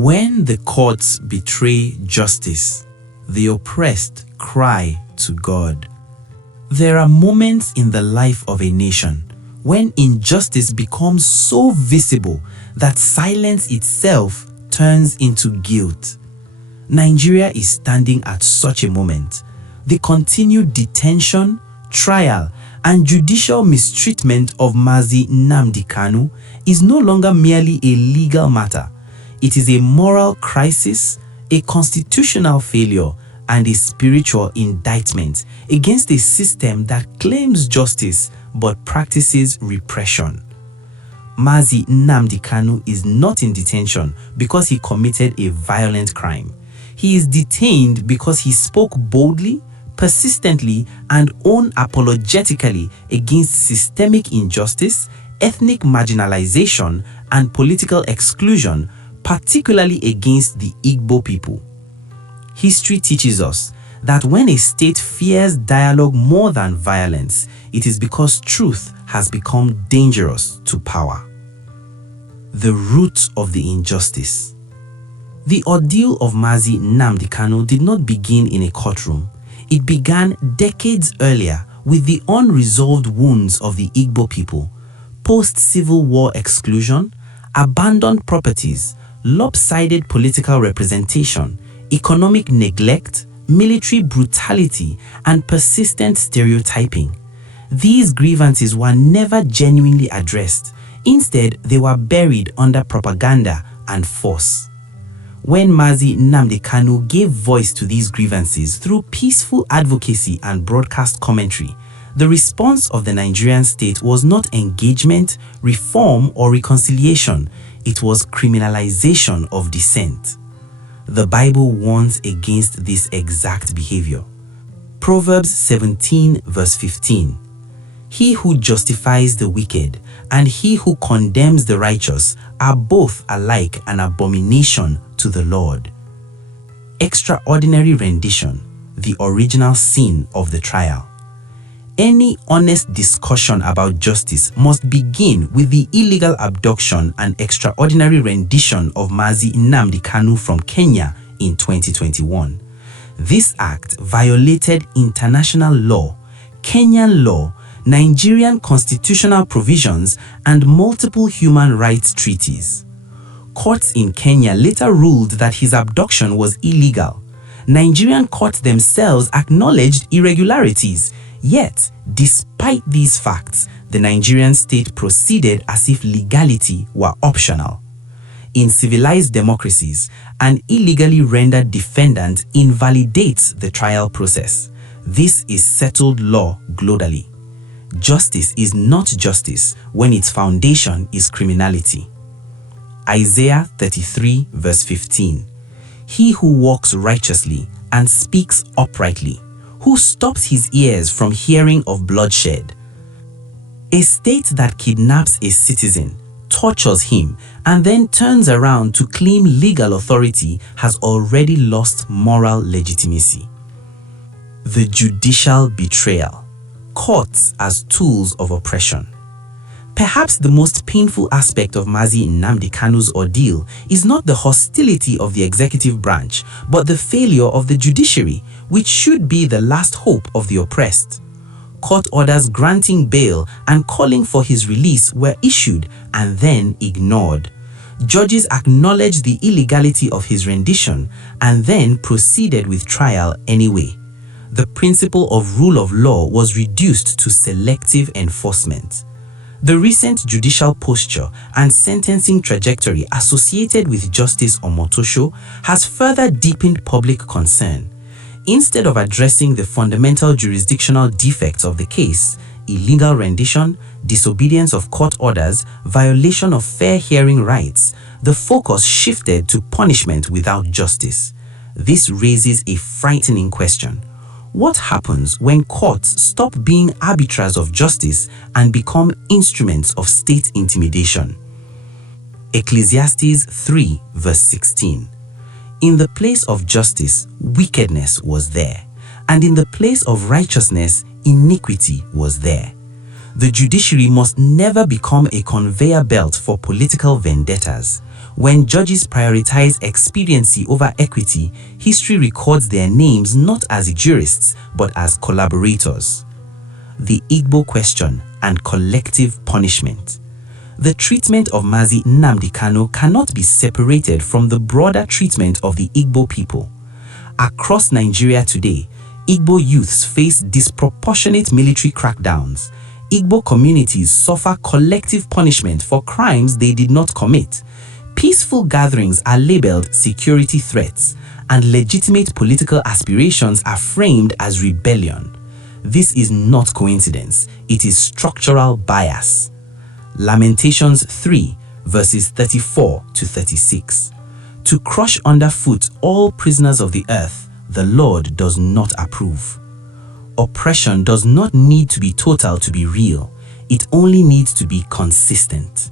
When the courts betray justice, the oppressed cry to God. There are moments in the life of a nation when injustice becomes so visible that silence itself turns into guilt. Nigeria is standing at such a moment. The continued detention, trial, and judicial mistreatment of Mazi Nnamdi Kanu is no longer merely a legal matter. It is a moral crisis, a constitutional failure, and a spiritual indictment against a system that claims justice but practices repression. Mazi Nnamdi Kanu is not in detention because he committed a violent crime. He is detained because he spoke boldly, persistently, and unapologetically against systemic injustice, ethnic marginalization, and political exclusion, particularly against the Igbo people. History teaches us that when a state fears dialogue more than violence, it is because truth has become dangerous to power. The root of the injustice. The ordeal of Mazi Nnamdi Kanu did not begin in a courtroom. It began decades earlier with the unresolved wounds of the Igbo people, post-Civil War exclusion, abandoned properties, lopsided political representation, economic neglect, military brutality, and persistent stereotyping. These grievances were never genuinely addressed. Instead, they were buried under propaganda and force. When Mazi Nnamdi Kanu gave voice to these grievances through peaceful advocacy and broadcast commentary, the response of the Nigerian state was not engagement, reform, or reconciliation. It was criminalization of dissent. The Bible warns against this exact behavior. Proverbs 17 verse 15. He who justifies the wicked and he who condemns the righteous are both alike an abomination to the Lord. Extraordinary rendition, the original sin of the trial. Any honest discussion about justice must begin with the illegal abduction and extraordinary rendition of Mazi Nnamdi Kanu from Kenya in 2021. This act violated international law, Kenyan law, Nigerian constitutional provisions, and multiple human rights treaties. Courts in Kenya later ruled that his abduction was illegal. Nigerian courts themselves acknowledged irregularities. Yet, despite these facts, the Nigerian state proceeded as if legality were optional. In civilized democracies, an illegally rendered defendant invalidates the trial process. This is settled law globally. Justice is not justice when its foundation is criminality. Isaiah 33 verse 15. He who walks righteously and speaks uprightly, who stops his ears from hearing of bloodshed. A state that kidnaps a citizen, tortures him, and then turns around to claim legal authority has already lost moral legitimacy. The judicial betrayal. Courts as tools of oppression. Perhaps the most painful aspect of Mazi Nnamdi Kanu's ordeal is not the hostility of the executive branch, but the failure of the judiciary, which should be the last hope of the oppressed. Court orders granting bail and calling for his release were issued and then ignored. Judges acknowledged the illegality of his rendition and then proceeded with trial anyway. The principle of rule of law was reduced to selective enforcement. The recent judicial posture and sentencing trajectory associated with Justice Omotosho has further deepened public concern. Instead of addressing the fundamental jurisdictional defects of the case, illegal rendition, disobedience of court orders, violation of fair hearing rights, the focus shifted to punishment without justice. This raises a frightening question. What happens when courts stop being arbiters of justice and become instruments of state intimidation? Ecclesiastes 3 verse 16. In the place of justice, wickedness was there, and in the place of righteousness, iniquity was there. The judiciary must never become a conveyor belt for political vendettas. When judges prioritize expediency over equity, history records their names not as jurists, but as collaborators. The Igbo question and collective punishment. The treatment of Mazi Nnamdi Kanu cannot be separated from the broader treatment of the Igbo people. Across Nigeria today, Igbo youths face disproportionate military crackdowns. Igbo communities suffer collective punishment for crimes they did not commit. Peaceful gatherings are labeled security threats, and legitimate political aspirations are framed as rebellion. This is not coincidence, it is structural bias. Lamentations 3, verses 34 to 36. To crush underfoot all prisoners of the earth, the Lord does not approve. Oppression does not need to be total to be real. It only needs to be consistent.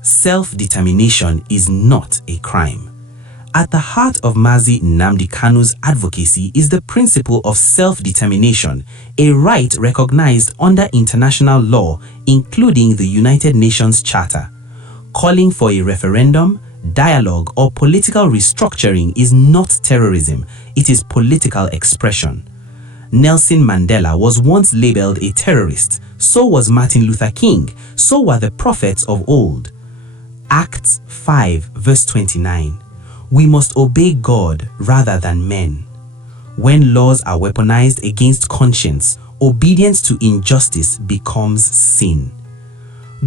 Self-determination is not a crime. At the heart of Mazi Nnamdi Kanu's advocacy is the principle of self-determination, a right recognized under international law, including the United Nations Charter. Calling for a referendum, dialogue, or political restructuring is not terrorism, it is political expression. Nelson Mandela was once labeled a terrorist, so was Martin Luther King, so were the prophets of old. Acts 5, verse 29. We must obey God rather than men. When laws are weaponized against conscience, obedience to injustice becomes sin.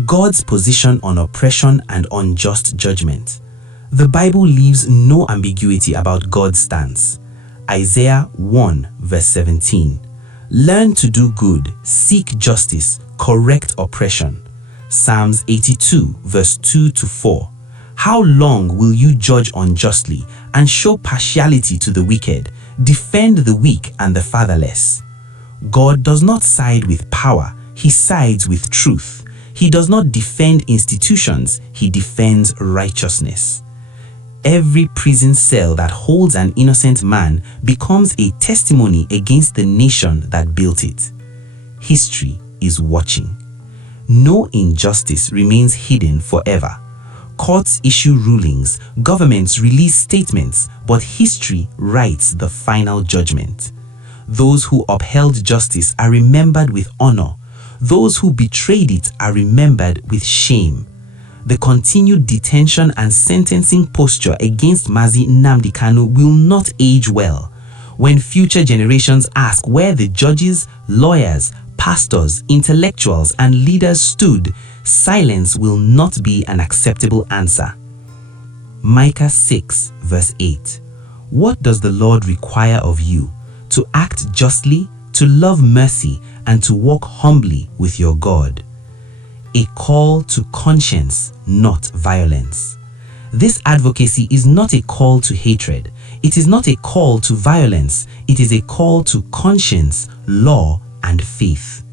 God's position on oppression and unjust judgment. The Bible leaves no ambiguity about God's stance. Isaiah 1, verse 17. Learn to do good, seek justice, correct oppression. Psalms 82, verse 2 to 4. How long will you judge unjustly and show partiality to the wicked, defend the weak and the fatherless? God does not side with power, he sides with truth. He does not defend institutions, he defends righteousness. Every prison cell that holds an innocent man becomes a testimony against the nation that built it. History is watching. No injustice remains hidden forever. Courts issue rulings, governments release statements, but history writes the final judgment. Those who upheld justice are remembered with honor. Those who betrayed it are remembered with shame. The continued detention and sentencing posture against Mazi Nnamdi Kanu will not age well. When future generations ask where the judges, lawyers, pastors, intellectuals, and leaders stood, silence will not be an acceptable answer. Micah 6, verse 8. What does the Lord require of you? To act justly, to love mercy, and to walk humbly with your God. A call to conscience, not violence. This advocacy is not a call to hatred. It is not a call to violence. It is a call to conscience, law, and faith.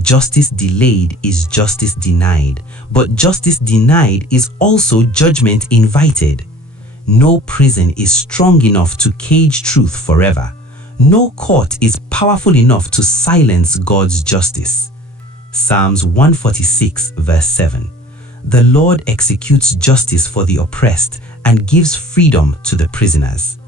Justice delayed is justice denied, but justice denied is also judgment invited. No prison is strong enough to cage truth forever. No court is powerful enough to silence God's justice. Psalms 146, verse 7. The Lord executes justice for the oppressed and gives freedom to the prisoners.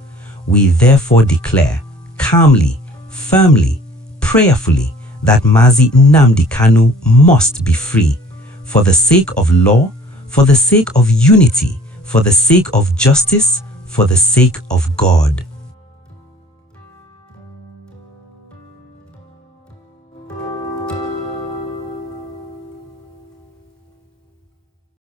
We therefore declare, calmly, firmly, prayerfully, that Mazi Nnamdi Kanu must be free, for the sake of law, for the sake of unity, for the sake of justice, for the sake of God.